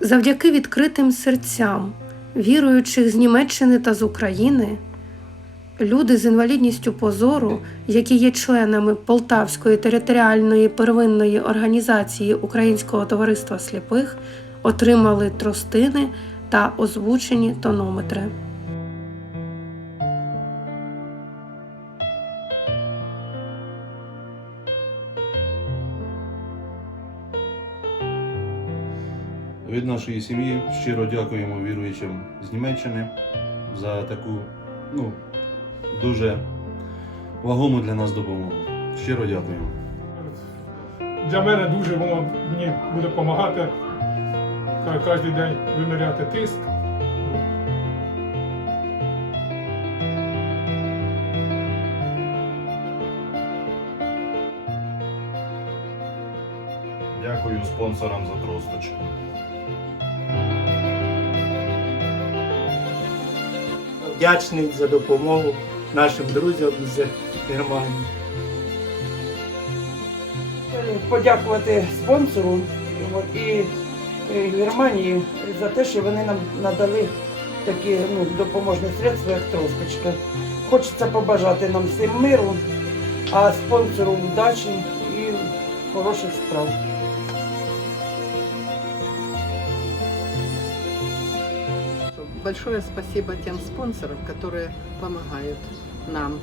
Завдяки відкритим серцям, віруючих з Німеччини та з України, люди з інвалідністю позору, які є членами Полтавської територіальної первинної організації Українського товариства сліпих, отримали тростини та озвучені тонометри. Від нашої сім'ї щиро дякуємо віруючим з Німеччини за таку ну, дуже вагому для нас допомогу. Щиро дякуємо. Для мене дуже воно мені буде допомагати кожен день виміряти тиск. Дякую спонсорам за тросточку. Вдячний за допомогу нашим друзям з Германії. подякувати спонсору і е, Германії за те, що вони нам надали такі ну, допоможні средства, як тросточка. Хочеться побажати нам всім миру, а спонсору удачі і хороших справ. Большое спасибо тем спонсорам, которые помогают нам